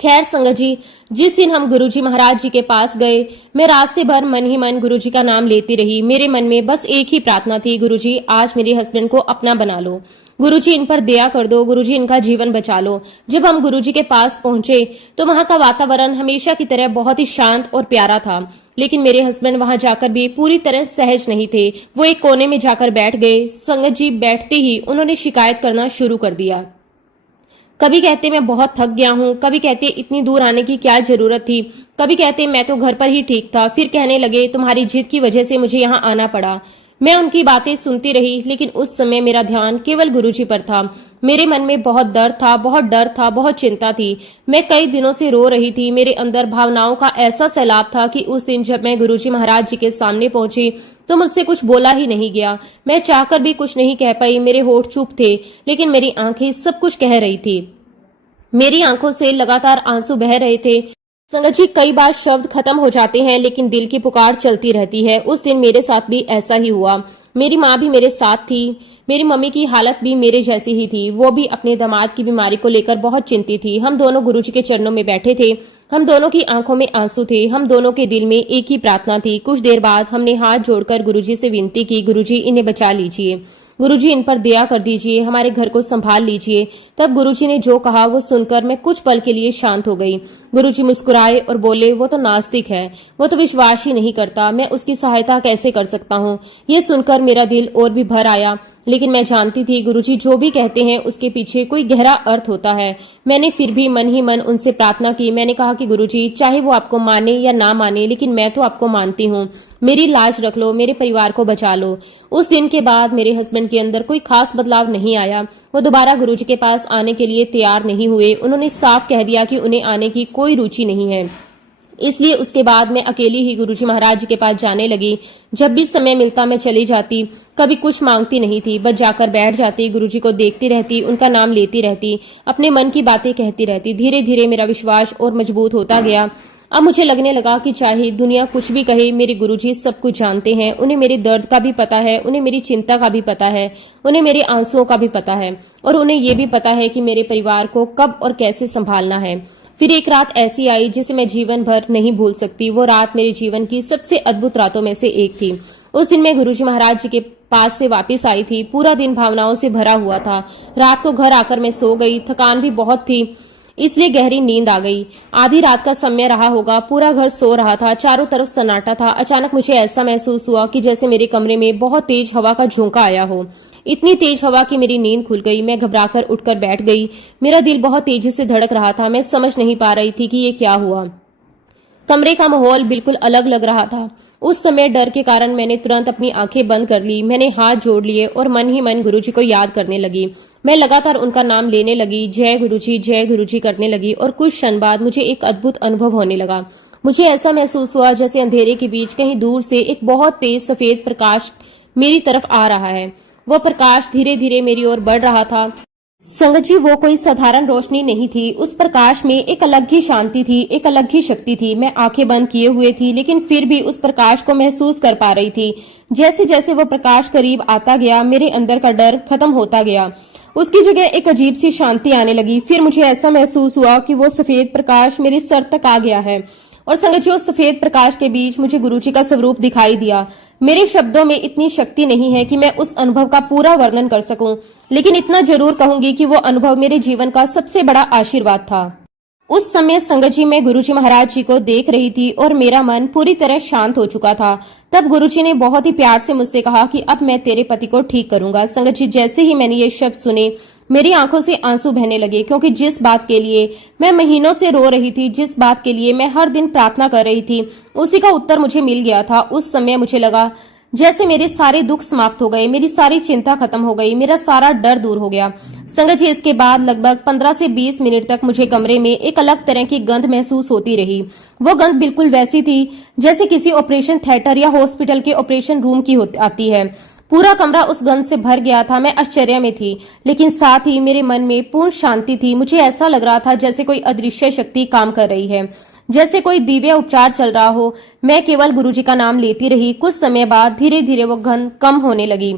खैर संगत जी, जिस दिन हम गुरुजी महाराज जी के पास गए, मैं रास्ते भर मन ही मन गुरुजी का नाम लेती रही। मेरे मन में बस एक ही प्रार्थना थी, गुरुजी आज मेरे हस्बैंड को अपना बना लो, गुरुजी इन पर दया कर दो, गुरुजी इनका जीवन बचा लो। जब हम गुरुजी के पास पहुंचे तो वहां का वातावरण हमेशा की तरह बहुत ही शांत और प्यारा था। लेकिन मेरे हस्बैंड वहां जाकर भी पूरी तरह सहज नहीं थे। वो एक कोने में जाकर बैठ गए। संगत जी, बैठते ही उन्होंने शिकायत करना शुरू कर दिया। कभी कहते मैं बहुत थक गया हूँ, कभी कहते इतनी दूर आने की क्या जरूरत थी, कभी कहते मैं तो घर पर ही ठीक था, फिर कहने लगे तुम्हारी जिद की वजह से मुझे यहाँ आना पड़ा। मैं उनकी बातें सुनती रही, लेकिन उस समय मेरा ध्यान केवल गुरुजी पर था। मेरे मन में बहुत दर्द था, बहुत डर था, बहुत चिंता थी। मैं कई दिनों से रो रही थी। मेरे अंदर भावनाओं का ऐसा सैलाब था कि उस दिन जब मैं गुरुजी महाराज जी के सामने पहुंची तो मुझसे कुछ बोला ही नहीं गया। मैं चाहकर भी कुछ नहीं कह पाई। मेरे होठ चुप थे, लेकिन मेरी आंखें सब कुछ कह रही थी। मेरी आंखों से लगातार आंसू बह रहे थे। संगत जी, कई बार शब्द खत्म हो जाते हैं, लेकिन दिल की पुकार चलती रहती है। उस दिन मेरे साथ भी ऐसा ही हुआ। मेरी माँ भी मेरे साथ थी। मेरी मम्मी की हालत भी मेरे जैसी ही थी। वो भी अपने दामाद की बीमारी को लेकर बहुत चिंतित थी। हम दोनों गुरुजी के चरणों में बैठे थे। हम दोनों की आंखों में आंसू थे। हम दोनों के दिल में एक ही प्रार्थना थी। कुछ देर बाद हमने हाथ जोड़कर गुरुजी से विनती की, गुरुजी इन्हें बचा लीजिए, गुरुजी इन पर दया कर दीजिए, हमारे घर को संभाल लीजिए। तब गुरुजी ने जो कहा वो सुनकर मैं कुछ पल के लिए शांत हो गई। गुरुजी मुस्कुराए और बोले, वो तो नास्तिक है, वो तो विश्वास ही नहीं करता, मैं उसकी सहायता कैसे कर सकता हूँ। ये सुनकर मेरा दिल और भी भर आया। लेकिन मैं जानती थी गुरुजी जो भी कहते हैं उसके पीछे कोई गहरा अर्थ होता है। मैंने फिर भी मन ही मन उनसे प्रार्थना की। मैंने कहा कि गुरुजी चाहे वो आपको माने या ना माने, लेकिन मैं तो आपको मानती हूँ, मेरी लाज रख लो, मेरे परिवार को बचा लो। उस दिन के बाद मेरे हस्बैंड के अंदर कोई खास बदलाव नहीं आया। वो दोबारा गुरुजी के पास आने के लिए तैयार नहीं हुए। उन्होंने साफ कह दिया कि उन्हें आने की कोई रुचि नहीं है। इसलिए उसके बाद मैं अकेली ही गुरुजी महाराज जी के पास जाने लगी। जब भी समय मिलता मैं चली जाती। कभी कुछ मांगती नहीं थी, बस जाकर बैठ जाती, गुरुजी को देखती रहती, उनका नाम लेती रहती, अपने मन की बातें कहती रहती। धीरे धीरे मेरा विश्वास और मजबूत होता गया। अब मुझे लगने लगा कि चाहे दुनिया कुछ भी कहे, मेरे गुरुजी सब कुछ जानते हैं। उन्हें मेरे दर्द का भी पता है, उन्हें मेरी चिंता का भी पता है, उन्हें मेरे आंसुओं का भी पता है, और उन्हें ये भी पता है कि मेरे परिवार को कब और कैसे संभालना है। फिर एक रात ऐसी आई जिसे मैं जीवन भर नहीं भूल सकती। वो रात मेरे जीवन की सबसे अद्भुत रातों में से एक थी। उस दिन मैं गुरुजी महाराज जी के पास से वापस आई थी। पूरा दिन भावनाओं से भरा हुआ था। रात को घर आकर मैं सो गई। थकान भी बहुत थी, इसलिए गहरी नींद आ गई। आधी रात का समय रहा होगा। पूरा घर सो रहा था, चारों तरफ सन्नाटा था। अचानक मुझे ऐसा महसूस हुआ कि जैसे मेरे कमरे में बहुत तेज हवा का झोंका आया हो। इतनी तेज हवा कि मेरी नींद खुल गई। मैं घबराकर उठकर बैठ गई। मेरा दिल बहुत तेजी से धड़क रहा था। मैं समझ नहीं पा रही थी कि ये क्या हुआ। कमरे का माहौल बिल्कुल अलग लग रहा था। उस समय डर के कारण मैंने तुरंत अपनी आंखें बंद कर ली। मैंने हाथ जोड़ लिए और मन ही मन गुरुजी को याद करने लगी। मैं लगातार उनका नाम लेने लगी, जय गुरुजी करने लगी और कुछ क्षण बाद मुझे एक अद्भुत अनुभव होने लगा। मुझे ऐसा महसूस हुआ जैसे अंधेरे के बीच कहीं दूर से एक बहुत तेज सफेद प्रकाश मेरी तरफ आ रहा है। वह प्रकाश धीरे धीरे मेरी ओर बढ़ रहा था। संगत जी, वो कोई साधारण रोशनी नहीं थी। उस प्रकाश में एक अलग ही शांति थी, एक अलग ही शक्ति थी। मैं आंखें बंद किए हुए थी, लेकिन फिर भी उस प्रकाश को महसूस कर पा रही थी। जैसे जैसे वो प्रकाश करीब आता गया, मेरे अंदर का डर खत्म होता गया। उसकी जगह एक अजीब सी शांति आने लगी। फिर मुझे ऐसा महसूस हुआ कि वो सफेद प्रकाश मेरे सर तक आ गया है और संगत जी, उस सफेद प्रकाश के बीच मुझे गुरुजी का स्वरूप दिखाई दिया। मेरे शब्दों में इतनी शक्ति नहीं है कि मैं उस अनुभव का पूरा वर्णन कर सकूं, लेकिन इतना जरूर कहूंगी कि वो अनुभव मेरे जीवन का सबसे बड़ा आशीर्वाद था। उस समय संगत जी, मैं गुरुजी महाराज जी को देख रही थी और मेरा मन पूरी तरह शांत हो चुका था। तब गुरुजी ने बहुत ही प्यार से मुझसे कहा कि अब मैं तेरे पति को ठीक करूंगा। संगत जी, जैसे ही मैंने ये शब्द सुने, मेरी आंखों से आंसू बहने लगे, क्योंकि जिस बात के लिए मैं महीनों से रो रही थी, जिस बात के लिए मैं हर दिन प्रार्थना कर रही थी, उसी का उत्तर मुझे मिल गया था। उस समय मुझे लगा जैसे मेरे सारे दुख समाप्त हो गए, मेरी सारी चिंता खत्म हो गई, मेरा सारा डर दूर हो गया। संगत जी, इसके बाद लगभग 15 से 20 मिनट तक मुझे कमरे में एक अलग तरह की गंध महसूस होती रही। वो गंध बिल्कुल वैसी थी जैसे किसी ऑपरेशन थिएटर या हॉस्पिटल के ऑपरेशन रूम की आती है। पूरा कमरा उस गंध से भर गया था। मैं आश्चर्य में थी, लेकिन साथ ही मेरे मन में पूर्ण शांति थी। मुझे ऐसा लग रहा था जैसे कोई अदृश्य शक्ति काम कर रही है, जैसे कोई दिव्य उपचार चल रहा हो। मैं केवल गुरुजी का नाम लेती रही। कुछ समय बाद धीरे धीरे वो गंध कम होने लगी।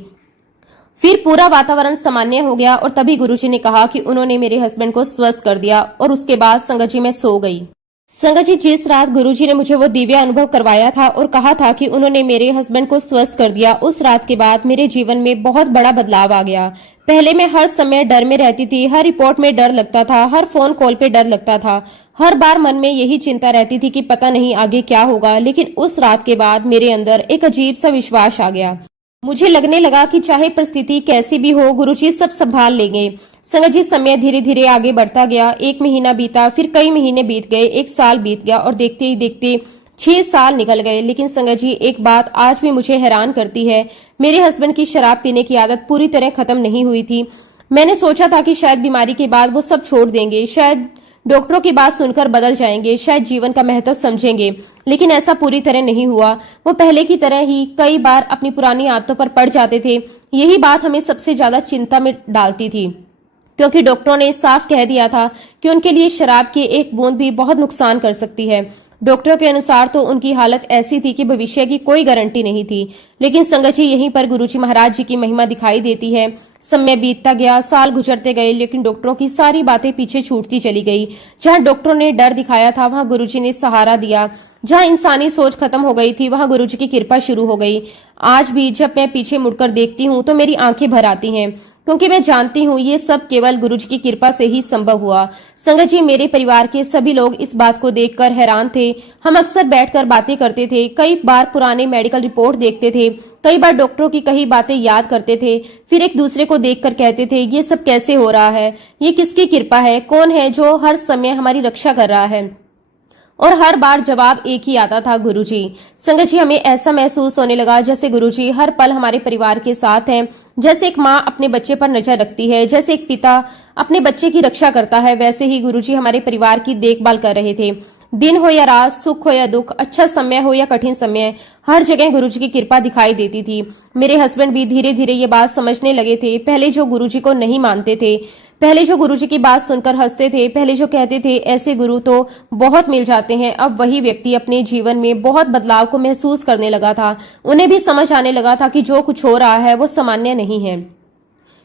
फिर पूरा वातावरण सामान्य हो गया और तभी गुरुजी ने कहा कि उन्होंने मेरे हस्बैंड को स्वस्थ कर दिया और उसके बाद संगत जी, मैं सो गई। संगत जी, जिस रात गुरुजी ने मुझे वो दिव्य अनुभव करवाया था और कहा था कि उन्होंने मेरे हस्बैंड को स्वस्थ कर दिया, उस रात के बाद मेरे जीवन में बहुत बड़ा बदलाव आ गया। पहले मैं हर समय डर में रहती थी, हर रिपोर्ट में डर लगता था, हर फोन कॉल पे डर लगता था, हर बार मन में यही चिंता रहती थी कि पता नहीं आगे क्या होगा। लेकिन उस रात के बाद मेरे अंदर एक अजीब सा विश्वास आ गया। मुझे लगने लगा कि चाहे परिस्थिति कैसी भी हो, गुरुजी सब संभाल लेंगे। संगत जी, समय धीरे धीरे आगे बढ़ता गया। 1 महीना बीता, फिर कई महीने बीत गए, 1 साल बीत गया और देखते ही देखते 6 साल निकल गए। लेकिन संगत जी, एक बात आज भी मुझे हैरान करती है, मेरे हस्बैंड की शराब पीने की आदत पूरी तरह खत्म नहीं हुई थी। मैंने सोचा था कि शायद बीमारी के बाद वो सब छोड़ देंगे, शायद डॉक्टरों की बात सुनकर बदल जाएंगे, शायद जीवन का महत्व समझेंगे, लेकिन ऐसा पूरी तरह नहीं हुआ। वो पहले की तरह ही कई बार अपनी पुरानी आदतों पर पड़ जाते थे। यही बात हमें सबसे ज्यादा चिंता में डालती थी, क्योंकि डॉक्टरों ने साफ कह दिया था कि उनके लिए शराब की एक बूंद भी बहुत नुकसान कर सकती है। डॉक्टरों के अनुसार तो उनकी हालत ऐसी थी कि भविष्य की कोई गारंटी नहीं थी। लेकिन संगत जी, यहीं पर गुरुजी महाराज जी की महिमा दिखाई देती है। समय बीतता गया, साल गुजरते गए, लेकिन डॉक्टरों की सारी बातें पीछे छूटती चली गई। जहां डॉक्टरों ने डर दिखाया था, वहां गुरुजी ने सहारा दिया। जहां इंसानी सोच खत्म हो गई थी, वहां गुरुजी की कृपा शुरू हो गई। आज भी जब मैं पीछे मुड़कर देखती हूँ तो मेरी आंखें भर आती हैं, क्योंकि मैं जानती हूँ ये सब केवल गुरुजी की कृपा से ही संभव हुआ। संगत जी, मेरे परिवार के सभी लोग इस बात को देखकर हैरान थे। हम अक्सर बैठकर बातें करते थे, कई बार पुराने मेडिकल रिपोर्ट देखते थे, कई बार डॉक्टरों की कही बातें याद करते थे, फिर एक दूसरे को देखकर कहते थे, ये सब कैसे हो रहा है, ये किसकी कृपा है, कौन है जो हर समय हमारी रक्षा कर रहा है। और हर बार जवाब एक ही आता था, गुरुजी। संगत जी, हमें ऐसा महसूस होने लगा जैसे गुरुजी हर पल हमारे परिवार के साथ हैं। जैसे एक माँ अपने बच्चे पर नजर रखती है, जैसे एक पिता अपने बच्चे की रक्षा करता है, वैसे ही गुरुजी हमारे परिवार की देखभाल कर रहे थे। दिन हो या रात, सुख हो या दुख, अच्छा समय हो या कठिन समय, हर जगह गुरुजी की कृपा दिखाई देती थी। मेरे हस्बैंड भी धीरे धीरे ये बात समझने लगे थे। पहले जो गुरुजी को नहीं मानते थे, पहले जो गुरुजी की बात सुनकर हंसते थे, पहले जो कहते थे ऐसे गुरु तो बहुत मिल जाते हैं, अब वही व्यक्ति अपने जीवन में बहुत बदलाव को महसूस करने लगा था। उन्हें भी समझ आने लगा था कि जो कुछ हो रहा है वो सामान्य नहीं है,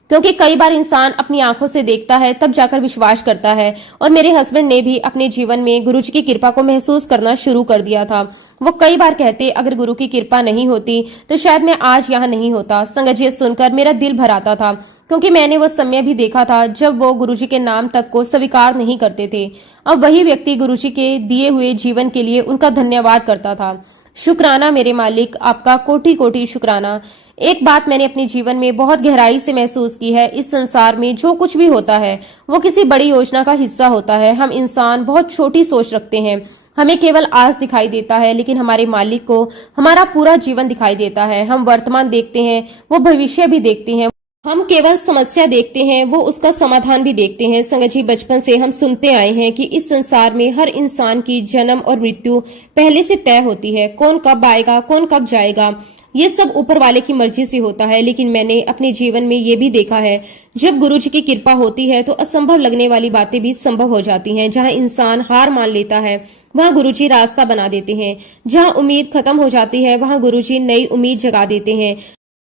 क्योंकि कई बार इंसान अपनी आंखों से देखता है तब जाकर विश्वास करता है। और मेरे हस्बैंड ने भी अपने जीवन में गुरुजी की कृपा को महसूस करना शुरू कर दिया था। वो कई बार कहते, अगर गुरु की कृपा नहीं होती तो शायद मैं आज यहाँ नहीं होता। संगत जी, सुनकर मेरा दिल भर आता था, क्योंकि मैंने वो समय भी देखा था जब वो गुरुजी के नाम तक को स्वीकार नहीं करते थे। अब वही व्यक्ति गुरुजी के दिए हुए जीवन के लिए उनका धन्यवाद करता था। शुक्राना मेरे मालिक, आपका कोटि कोटि शुक्राना। एक बात मैंने अपने जीवन में बहुत गहराई से महसूस की है, इस संसार में जो कुछ भी होता है वो किसी बड़ी योजना का हिस्सा होता है। हम इंसान बहुत छोटी सोच रखते हैं, हमें केवल आज दिखाई देता है, लेकिन हमारे मालिक को हमारा पूरा जीवन दिखाई देता है। हम वर्तमान देखते हैं, वो भविष्य भी देखते हैं। हम केवल समस्या देखते हैं, वो उसका समाधान भी देखते हैं। संगत जी, बचपन से हम सुनते आए हैं कि इस संसार में हर इंसान की जन्म और मृत्यु पहले से तय होती है। कौन कब आएगा, कौन कब जाएगा, ये सब ऊपर वाले की मर्जी से होता है। लेकिन मैंने अपने जीवन में ये भी देखा है, जब गुरु जी की कृपा होती है तो असंभव लगने वाली बातें भी संभव हो जाती हैं। जहां इंसान हार मान लेता है, वहां गुरु जी रास्ता बना देते हैं। जहां उम्मीद खत्म हो जाती है, वहां गुरु जी नई उम्मीद जगा देते हैं।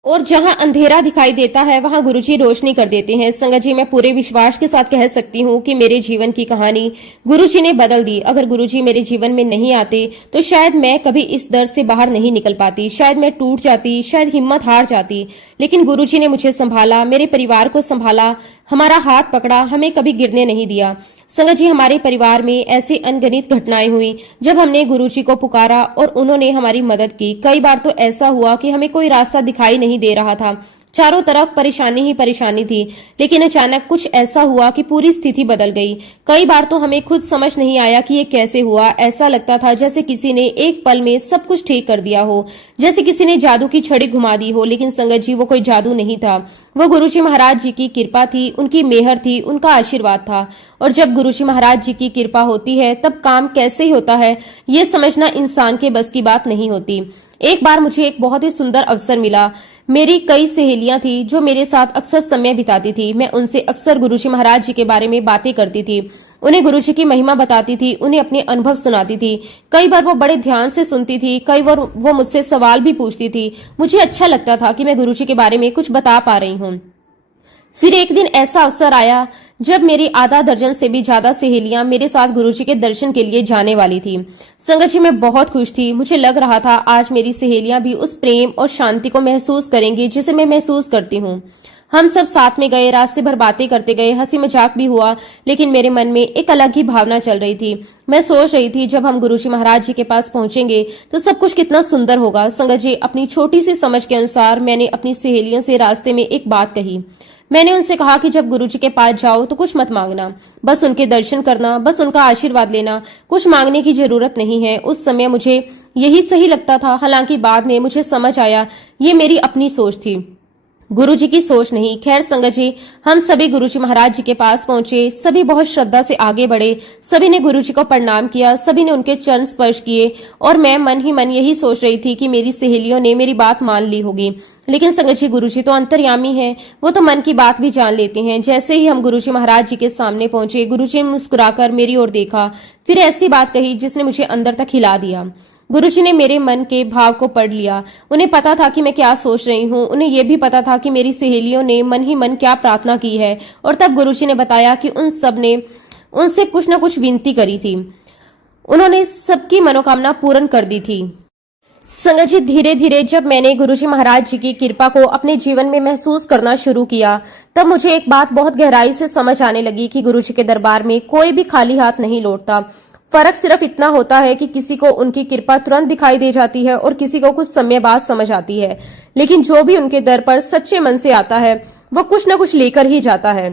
और जहां अंधेरा दिखाई देता है, वहां गुरुजी रोशनी कर देते हैं। संगत जी, मैं पूरे विश्वास के साथ कह सकती हूँ कि मेरे जीवन की कहानी गुरुजी ने बदल दी। अगर गुरुजी मेरे जीवन में नहीं आते तो शायद मैं कभी इस दर्द से बाहर नहीं निकल पाती, शायद मैं टूट जाती, शायद हिम्मत हार जाती। लेकिन गुरुजी ने मुझे संभाला, मेरे परिवार को संभाला, हमारा हाथ पकड़ा, हमें कभी गिरने नहीं दिया। संगत जी, हमारे परिवार में ऐसी अनगिनत घटनाएं हुई जब हमने गुरुजी को पुकारा और उन्होंने हमारी मदद की। कई बार तो ऐसा हुआ कि हमें कोई रास्ता दिखाई नहीं दे रहा था, चारों तरफ परेशानी ही परेशानी थी। लेकिन अचानक कुछ ऐसा हुआ कि पूरी स्थिति बदल गई। कई बार तो हमें खुद समझ नहीं आया कि ये कैसे हुआ। ऐसा लगता था जैसे किसी ने एक पल में सब कुछ ठीक कर दिया हो, जैसे किसी ने जादू की छड़ी घुमा दी हो। लेकिन संगत जी, वो कोई जादू नहीं था, वो गुरुजी महाराज जी की कृपा थी, उनकी मेहर थी, उनका आशीर्वाद था। और जब गुरुजी महाराज जी की कृपा होती है तब काम कैसे ही होता है, ये समझना इंसान के बस की बात नहीं होती। एक बार मुझे एक बहुत ही सुंदर अवसर मिला। मेरी कई सहेलियां थी जो मेरे साथ अक्सर समय बिताती थी। मैं उनसे अक्सर गुरुजी महाराज जी के बारे में बातें करती थी, उन्हें गुरुजी की महिमा बताती थी, उन्हें अपने अनुभव सुनाती थी। कई बार वो बड़े ध्यान से सुनती थी, कई बार वो मुझसे सवाल भी पूछती थी। मुझे अच्छा लगता था कि मैं गुरुजी के बारे में कुछ बता पा रही हूँ। फिर एक दिन ऐसा अवसर आया जब मेरी आधा दर्जन से भी ज्यादा सहेलियां मेरे साथ गुरुजी के दर्शन के लिए जाने वाली थी। संगत जी, मैं बहुत खुश थी। मुझे लग रहा था आज मेरी सहेलियां भी उस प्रेम और शांति को महसूस करेंगी जिसे मैं महसूस करती हूँ। हम सब साथ में गए, रास्ते भर बातें करते गए, हंसी मजाक भी हुआ। लेकिन मेरे मन में एक अलग ही भावना चल रही थी। मैं सोच रही थी जब हम गुरुजी महाराज जी के पास पहुंचेंगे तो सब कुछ कितना सुंदर होगा। संगत जी, अपनी छोटी सी समझ के अनुसार मैंने अपनी सहेलियों से रास्ते में एक बात कही। मैंने उनसे कहा कि जब गुरुजी के पास जाओ तो कुछ मत मांगना, बस उनके दर्शन करना, बस उनका आशीर्वाद लेना। कुछ मांगने की जरूरत नहीं है। उस समय मुझे यही सही लगता था। हालांकि बाद में मुझे समझ आया ये मेरी अपनी सोच थी, गुरुजी की सोच नहीं। खैर संगत जी, हम सभी गुरुजी महाराज जी के पास पहुंचे। सभी बहुत श्रद्धा से आगे बढ़े, सभी ने गुरुजी को प्रणाम किया, सभी ने उनके चरण स्पर्श किए। और मैं मन ही मन यही सोच रही थी कि मेरी सहेलियों ने मेरी बात मान ली होगी। लेकिन संगत जी, गुरुजी तो अंतर्यामी हैं, वो तो मन की बात भी जान लेते हैं। जैसे ही हम गुरुजी महाराज जी के सामने पहुंचे, गुरुजी ने मुस्कुराकर मेरी ओर देखा, फिर ऐसी बात कही जिसने मुझे अंदर तक हिला दिया। गुरुजी ने मेरे मन के भाव को पढ़ लिया। उन्हें पता था कि मैं क्या सोच रही हूँ। उन्हें यह भी पता था कि मेरी सहेलियों ने मन ही मन क्या प्रार्थना की है। और तब गुरुजी ने बताया कि उन सब ने उनसे कुछ न कुछ विनती करी थी, उन्होंने सबकी मनोकामना पूर्ण कर दी थी। संगत जी, धीरे धीरे जब मैंने गुरुजी महाराज जी की कृपा को अपने जीवन में महसूस करना शुरू किया, तब मुझे एक बात बहुत गहराई से समझ आने लगी कि गुरुजी के दरबार में कोई भी खाली हाथ नहीं लौटता। फर्क सिर्फ इतना होता है कि किसी को उनकी कृपा तुरंत दिखाई दे जाती है और किसी को कुछ समय बाद समझ आती है। लेकिन जो भी उनके दर पर सच्चे मन से आता है, वो कुछ न कुछ लेकर ही जाता है।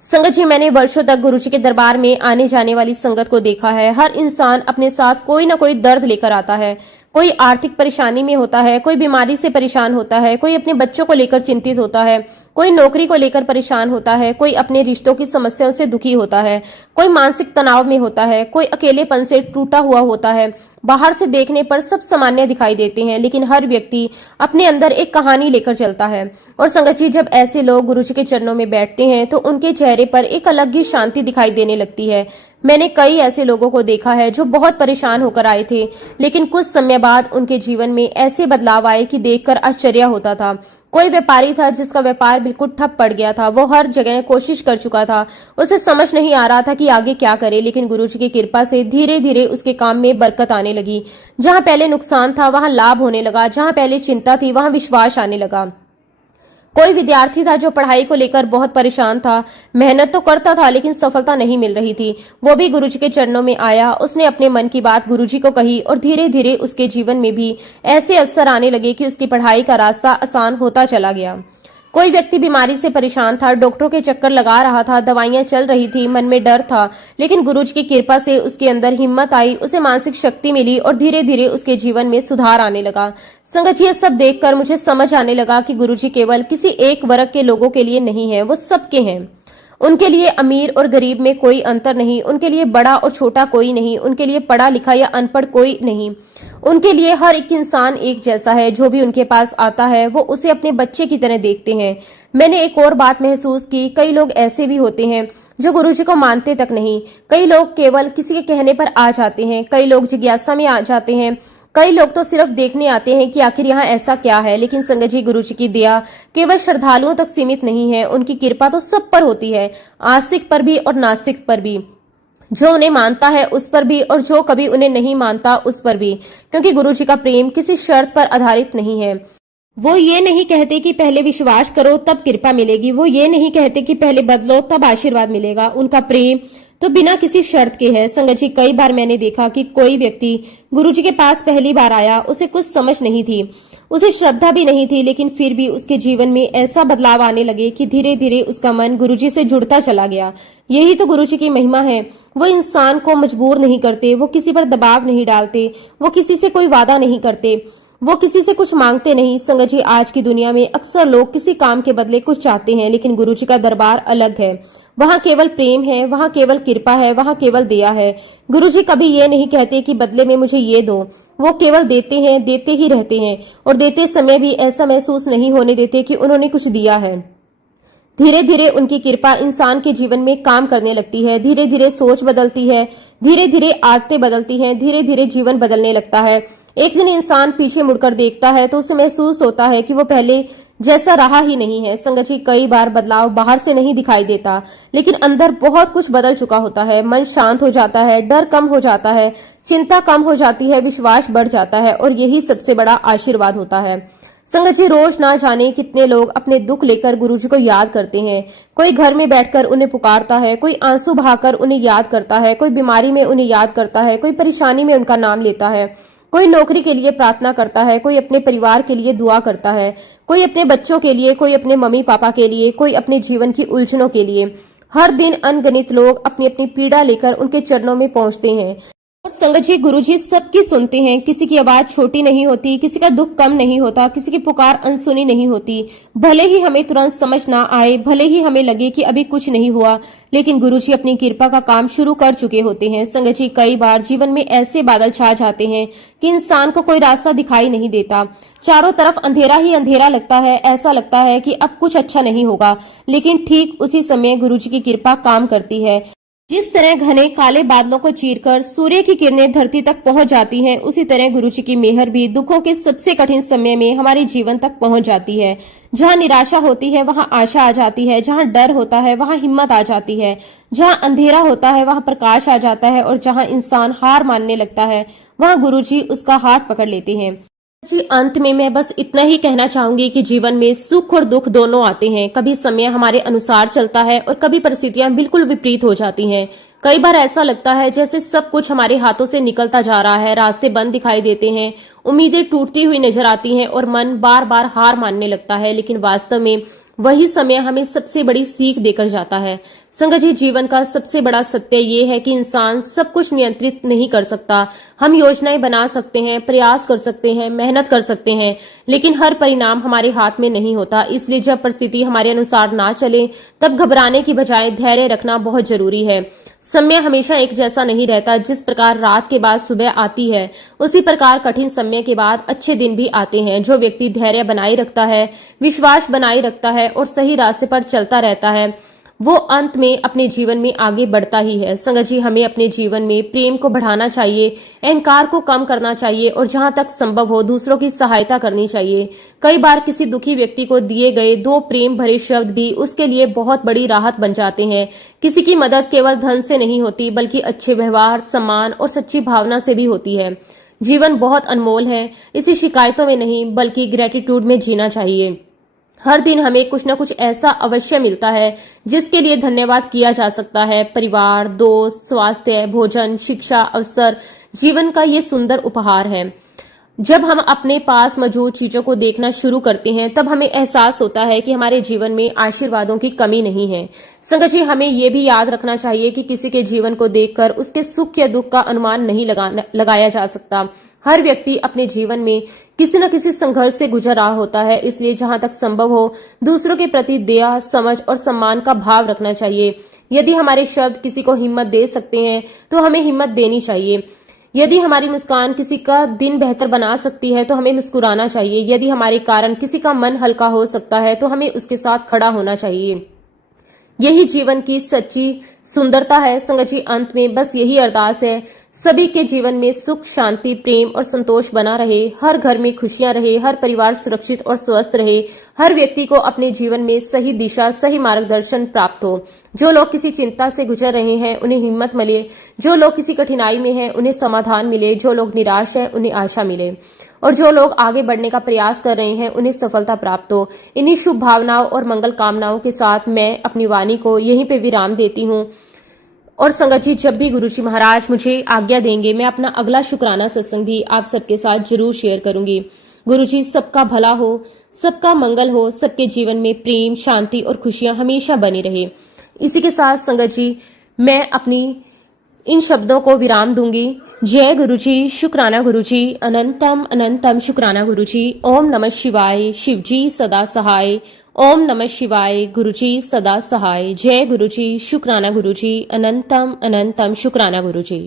संगत जी, मैंने वर्षों तक गुरुजी के दरबार में आने जाने वाली संगत को देखा है। हर इंसान अपने साथ कोई न कोई दर्द लेकर आता है। कोई आर्थिक परेशानी में होता है, कोई बीमारी से परेशान होता है, कोई अपने बच्चों को लेकर चिंतित होता है, कोई नौकरी को लेकर परेशान होता है, कोई अपने रिश्तों की समस्याओं से दुखी होता है, कोई मानसिक तनाव में होता है, कोई अकेलेपन से टूटा हुआ होता है। बाहर से देखने पर सब सामान्य दिखाई देते हैं, लेकिन हर व्यक्ति अपने अंदर एक कहानी लेकर चलता है। और संगत जी, जब ऐसे लोग गुरुजी के चरणों में बैठते हैं तो उनके चेहरे पर एक अलग ही शांति दिखाई देने लगती है। मैंने कई ऐसे लोगों को देखा है जो बहुत परेशान होकर आए थे, लेकिन कुछ समय बाद उनके जीवन में ऐसे बदलाव आए कि देखकर आश्चर्य होता था। कोई व्यापारी था जिसका व्यापार बिल्कुल ठप पड़ गया था। वो हर जगह कोशिश कर चुका था, उसे समझ नहीं आ रहा था कि आगे क्या करे। लेकिन गुरुजी की कृपा से धीरे धीरे उसके काम में बरकत आने लगी। जहां पहले नुकसान था वहां लाभ होने लगा, जहां पहले चिंता थी वहां विश्वास आने लगा। कोई विद्यार्थी था जो पढ़ाई को लेकर बहुत परेशान था, मेहनत तो करता था लेकिन सफलता नहीं मिल रही थी। वो भी गुरुजी के चरणों में आया, उसने अपने मन की बात गुरुजी को कही और धीरे धीरे उसके जीवन में भी ऐसे अवसर आने लगे कि उसकी पढ़ाई का रास्ता आसान होता चला गया। कोई व्यक्ति बीमारी से परेशान था, डॉक्टरों के चक्कर लगा रहा था, दवाइयां चल रही थी, मन में डर था, लेकिन गुरुजी की कृपा से उसके अंदर हिम्मत आई, उसे मानसिक शक्ति मिली और धीरे धीरे उसके जीवन में सुधार आने लगा। संगत जी, ये सब देखकर मुझे समझ आने लगा कि गुरुजी केवल किसी एक वर्ग के लोगों के लिए नहीं है, वो सबके हैं। उनके लिए अमीर और गरीब में कोई अंतर नहीं, उनके लिए बड़ा और छोटा कोई नहीं, उनके लिए पढ़ा लिखा या अनपढ़ कोई नहीं। उनके लिए हर एक इंसान एक जैसा है। जो भी उनके पास आता है वो उसे अपने बच्चे की तरह देखते हैं। मैंने एक और बात महसूस की, कई लोग ऐसे भी होते हैं जो गुरुजी को मानते तक नहीं। कई लोग केवल किसी के कहने पर आ जाते हैं, कई लोग जिज्ञासा में आ जाते हैं, कई लोग तो सिर्फ देखने आते हैं कि आखिर यहाँ ऐसा क्या है। लेकिन संगत जी, गुरुजी की दया केवल श्रद्धालुओं तक सीमित नहीं है, उनकी कृपा तो सब पर होती है, आस्तिक पर भी और नास्तिक पर भी, जो उन्हें मानता है उस पर भी और जो कभी उन्हें नहीं मानता उस पर भी। क्योंकि गुरुजी का प्रेम किसी शर्त पर आधारित नहीं है। वो ये नहीं कहते कि पहले विश्वास करो तब कृपा मिलेगी, वो ये नहीं कहते कि पहले बदलो तब आशीर्वाद मिलेगा। उनका प्रेम तो बिना किसी शर्त के है। संगत जी, कई बार मैंने देखा कि कोई व्यक्ति गुरुजी के पास पहली बार आया, उसे कुछ समझ नहीं थी, उसे श्रद्धा भी नहीं थी, लेकिन फिर भी उसके जीवन में ऐसा बदलाव आने लगे कि धीरे धीरे उसका मन गुरुजी से जुड़ता चला गया। यही तो गुरुजी की महिमा है। वो इंसान को मजबूर नहीं करते, वो किसी पर दबाव नहीं डालते, वो किसी से कोई वादा नहीं करते, वो किसी से कुछ मांगते नहीं। संगत जी, आज की दुनिया में अक्सर लोग किसी काम के बदले कुछ चाहते हैं, लेकिन गुरुजी का दरबार अलग है। वहाँ केवल प्रेम है, वहाँ केवल कृपा है, वहाँ केवल दया है। गुरुजी कभी ये नहीं कहते कि बदले में मुझे ये दो, वो केवल देते हैं, देते ही रहते हैं और देते समय भी ऐसा महसूस नहीं होने देते कि उन्होंने कुछ दिया है। धीरे धीरे उनकी कृपा इंसान के जीवन में काम करने लगती है, धीरे धीरे सोच बदलती है, धीरे धीरे आदतें बदलती हैं, धीरे धीरे जीवन बदलने लगता है। एक दिन इंसान पीछे मुड़कर देखता है तो उसे महसूस होता है कि वो पहले जैसा रहा ही नहीं है। संगत जी, कई बार बदलाव बाहर से नहीं दिखाई देता, लेकिन अंदर बहुत कुछ बदल चुका होता है। मन शांत हो जाता है, डर कम हो जाता है, चिंता कम हो जाती है, विश्वास बढ़ जाता है और यही सबसे बड़ा आशीर्वाद होता है। संगत जी, रोज ना जाने कितने लोग अपने दुख लेकर गुरुजी को याद करते हैं। कोई घर में बैठकर उन्हें पुकारता है, कोई आंसू बहाकर उन्हें याद करता है, कोई बीमारी में उन्हें याद करता है, कोई परेशानी में उनका नाम लेता है, कोई नौकरी के लिए प्रार्थना करता है, कोई अपने परिवार के लिए दुआ करता है, कोई अपने बच्चों के लिए, कोई अपने मम्मी पापा के लिए, कोई अपने जीवन की उलझनों के लिए। हर दिन अनगिनत लोग अपनी अपनी पीड़ा लेकर उनके चरणों में पहुंचते हैं। और संगत जी, गुरुजी सबकी सुनते हैं। किसी की आवाज छोटी नहीं होती, किसी का दुख कम नहीं होता, किसी की पुकार अनसुनी नहीं होती। भले ही हमें तुरंत समझ ना आए, भले ही हमें लगे कि अभी कुछ नहीं हुआ, लेकिन गुरुजी अपनी कृपा का काम शुरू कर चुके होते हैं। संगत जी, कई बार जीवन में ऐसे बादल छा जाते हैं कि इंसान को कोई रास्ता दिखाई नहीं देता, चारों तरफ अंधेरा ही अंधेरा लगता है। ऐसा लगता है कि अब कुछ अच्छा नहीं होगा, लेकिन ठीक उसी समय गुरुजी की कृपा काम करती है। जिस तरह घने काले बादलों को चीरकर सूर्य की किरणें धरती तक पहुंच जाती हैं, उसी तरह गुरुजी की मेहर भी दुखों के सबसे कठिन समय में हमारे जीवन तक पहुंच जाती है। जहां निराशा होती है वहां आशा आ जाती है, जहां डर होता है वहां हिम्मत आ जाती है, जहां अंधेरा होता है वहां प्रकाश आ जाता है और जहां इंसान हार मानने लगता है वहां गुरुजी उसका हाथ पकड़ लेते हैं। जी, अंत में मैं बस इतना ही कहना चाहूंगी कि जीवन में सुख और दुख दोनों आते हैं। कभी समय हमारे अनुसार चलता है और कभी परिस्थितियां बिल्कुल विपरीत हो जाती हैं। कई बार ऐसा लगता है जैसे सब कुछ हमारे हाथों से निकलता जा रहा है, रास्ते बंद दिखाई देते हैं, उम्मीदें टूटती हुई नजर आती हैं और मन बार बार हार मानने लगता है। लेकिन वास्तव में वही समय हमें सबसे बड़ी सीख देकर जाता है। संगत जी, जीवन का सबसे बड़ा सत्य ये है कि इंसान सब कुछ नियंत्रित नहीं कर सकता। हम योजनाएं बना सकते हैं, प्रयास कर सकते हैं, मेहनत कर सकते हैं, लेकिन हर परिणाम हमारे हाथ में नहीं होता। इसलिए जब परिस्थिति हमारे अनुसार ना चले तब घबराने की बजाय धैर्य रखना बहुत जरूरी है। समय हमेशा एक जैसा नहीं रहता। जिस प्रकार रात के बाद सुबह आती है, उसी प्रकार कठिन समय के बाद अच्छे दिन भी आते हैं। जो व्यक्ति धैर्य बनाए रखता है, विश्वास बनाए रखता है और सही रास्ते पर चलता रहता है, वो अंत में अपने जीवन में आगे बढ़ता ही है। संगत जी, हमें अपने जीवन में प्रेम को बढ़ाना चाहिए, अहंकार को कम करना चाहिए और जहां तक संभव हो दूसरों की सहायता करनी चाहिए। कई बार किसी दुखी व्यक्ति को दिए गए 2 प्रेम भरे शब्द भी उसके लिए बहुत बड़ी राहत बन जाते हैं। किसी की मदद केवल धन से नहीं होती, बल्कि अच्छे व्यवहार, सम्मान और सच्ची भावना से भी होती है। जीवन बहुत अनमोल है, इसी शिकायतों में नहीं बल्कि ग्रेटिट्यूड में जीना चाहिए। हर दिन हमें कुछ न कुछ ऐसा अवश्य मिलता है जिसके लिए धन्यवाद किया जा सकता है। परिवार, दोस्त, स्वास्थ्य, भोजन, शिक्षा, अवसर, जीवन का ये सुंदर उपहार है। जब हम अपने पास मौजूद चीजों को देखना शुरू करते हैं तब हमें एहसास होता है कि हमारे जीवन में आशीर्वादों की कमी नहीं है। संगत जी, हमें यह भी याद रखना चाहिए कि किसी के जीवन को देखकर उसके सुख या दुख का अनुमान नहीं लगाया जा सकता। हर व्यक्ति अपने जीवन में किसी न किसी संघर्ष से गुजर रहा होता है, इसलिए जहां तक संभव हो दूसरों के प्रति दया, समझ और सम्मान का भाव रखना चाहिए। यदि हमारे शब्द किसी को हिम्मत दे सकते हैं तो हमें हिम्मत देनी चाहिए। यदि हमारी मुस्कान किसी का दिन बेहतर बना सकती है तो हमें मुस्कुराना चाहिए। यदि हमारे कारण किसी का मन हल्का हो सकता है तो हमें उसके साथ खड़ा होना चाहिए। यही जीवन की सच्ची सुंदरता है। संगत जी, अंत में बस यही अरदास है, सभी के जीवन में सुख, शांति, प्रेम और संतोष बना रहे, हर घर में खुशियां रहे, हर परिवार सुरक्षित और स्वस्थ रहे, हर व्यक्ति को अपने जीवन में सही दिशा, सही मार्गदर्शन प्राप्त हो। जो लोग किसी चिंता से गुजर रहे हैं उन्हें हिम्मत मिले, जो लोग किसी कठिनाई में हैं उन्हें समाधान मिले, जो लोग निराश हैं उन्हें आशा मिले और जो लोग आगे बढ़ने का प्रयास कर रहे हैं उन्हें सफलता प्राप्त हो। इन्हीं शुभ भावनाओं और मंगल कामनाओं के साथ मैं अपनी वाणी को यहीं पे विराम देती हूँ। और संगत जी, जब भी गुरुजी महाराज मुझे आज्ञा देंगे मैं अपना अगला शुक्राना सत्संग भी आप सबके साथ जरूर शेयर करूंगी। गुरुजी, सबका भला हो, सबका मंगल हो, सबके जीवन में प्रेम, शांति और खुशियां हमेशा बनी रहे। इसी के साथ संगत जी, मैं अपनी इन शब्दों को विराम दूंगी। जय गुरुजी, शुक्राना गुरुजी, अनंतम अनंतम शुक्राना गुरुजी। ओम नमः शिवाय, शिवजी सदा सहाय। ओम नमः शिवाय, गुरुजी सदा सहाय। जय गुरुजी, शुक्राना गुरुजी, अनंतम अनंतम शुक्राना गुरुजी।